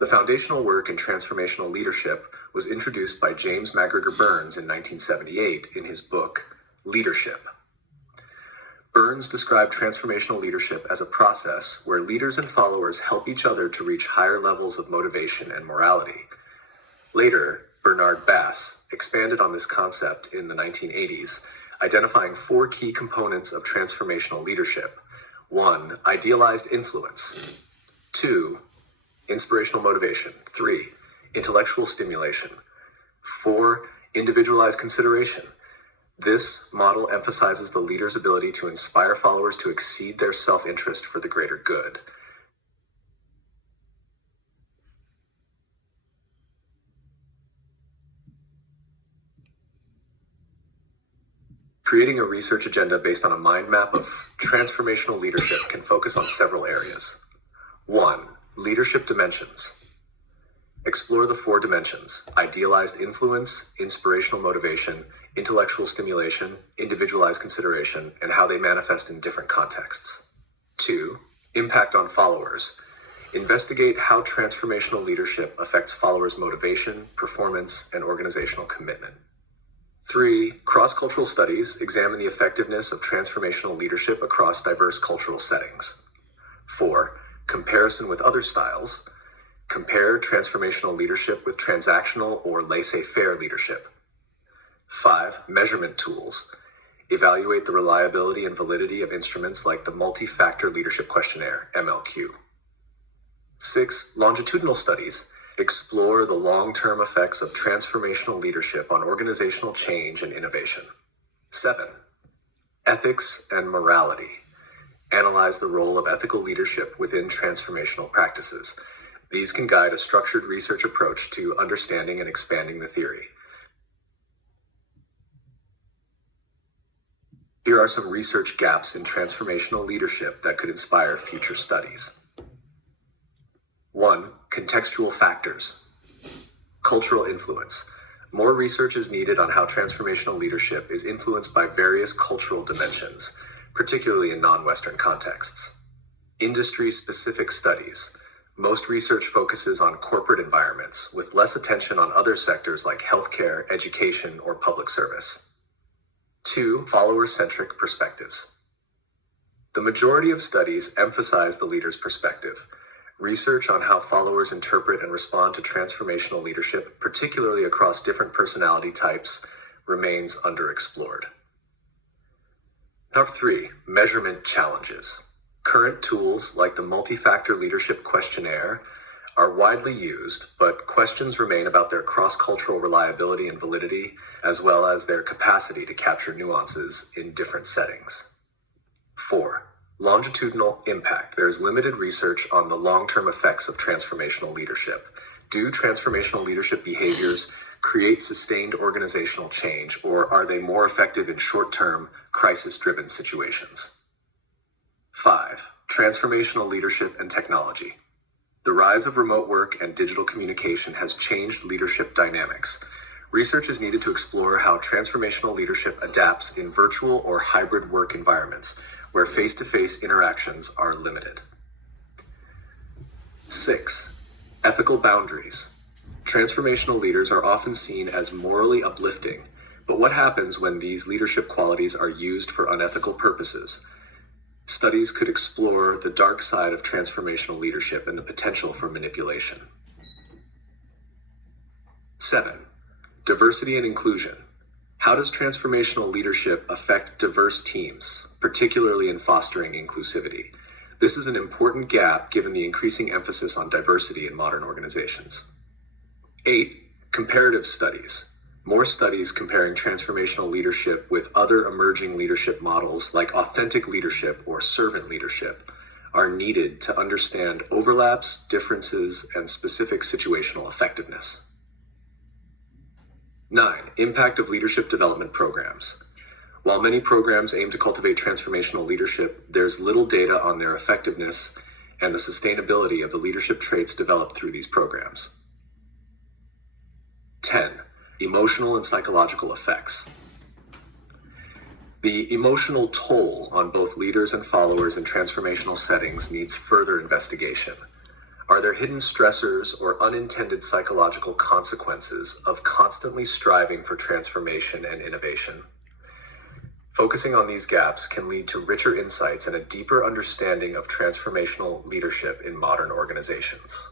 The foundational work in transformational leadership was introduced by James MacGregor Burns in 1978 in his book, Leadership. Burns described transformational leadership as a process where leaders and followers help each other to reach higher levels of motivation and morality. Later, Bernard Bass expanded on this concept in the 1980s, identifying 4 key components of transformational leadership. 1. Idealized influence. 2. Inspirational motivation. 3. Intellectual stimulation. 4. Individualized consideration. This model emphasizes the leader's ability to inspire followers to exceed their self-interest for the greater good. Creating a research agenda based on a mind map of transformational leadership can focus on several areas. 1. Leadership dimensions. Explore the 4 dimensions: idealized influence, inspirational motivation, intellectual stimulation, individualized consideration, and how they manifest in different contexts. 2. Impact on followers. Investigate how transformational leadership affects followers' motivation, performance, and organizational commitment. 3. Cross-cultural studies examine the effectiveness of transformational leadership across diverse cultural settings. 4. Comparison with other styles. Compare transformational leadership with transactional or laissez-faire leadership. 5. Measurement tools. Evaluate the reliability and validity of instruments like the Multi-Factor Leadership Questionnaire, MLQ. 6. Longitudinal studies. Explore the long-term effects of transformational leadership on organizational change and innovation. 7. Ethics and morality. Analyze the role of ethical leadership within transformational practices. These can guide a structured research approach to understanding and expanding the theory. Here are some research gaps in transformational leadership that could inspire future studies. 1. Contextual factors. Cultural influence. More research is needed on how transformational leadership is influenced by various cultural dimensions, particularly in non-Western contexts. Industry-specific studies. Most research focuses on corporate environments, with less attention on other sectors like healthcare, education, or public service. 2. Follower-centric perspectives. The majority of studies emphasize the leader's perspective. Research on how followers interpret and respond to transformational leadership, particularly across different personality types, remains underexplored. Number 3. Measurement challenges. Current tools like the Multi-Factor Leadership Questionnaire are widely used, but questions remain about their cross-cultural reliability and validity, as well as their capacity to capture nuances in different settings. 4. Longitudinal impact. There is limited research on the long-term effects of transformational leadership. Do transformational leadership behaviors create sustained organizational change, or are they more effective in short-term, crisis-driven situations? 5. Transformational leadership and technology. The rise of remote work and digital communication has changed leadership dynamics. Research is needed to explore how transformational leadership adapts in virtual or hybrid work environments, where face-to-face interactions are limited. 6. Ethical boundaries. Transformational leaders are often seen as morally uplifting, but what happens when these leadership qualities are used for unethical purposes? Studies could explore the dark side of transformational leadership and the potential for manipulation. 7. Diversity and inclusion. How does transformational leadership affect diverse teams, particularly in fostering inclusivity? This is an important gap given the increasing emphasis on diversity in modern organizations. 8. Comparative studies. More studies comparing transformational leadership with other emerging leadership models like authentic leadership or servant leadership are needed to understand overlaps, differences, and specific situational effectiveness. 9. Impact of leadership development programs. While many programs aim to cultivate transformational leadership, there's little data on their effectiveness and the sustainability of the leadership traits developed through these programs. 10. Emotional and psychological effects. The emotional toll on both leaders and followers in transformational settings needs further investigation. Are there hidden stressors or unintended psychological consequences of constantly striving for transformation and innovation? Focusing on these gaps can lead to richer insights and a deeper understanding of transformational leadership in modern organizations.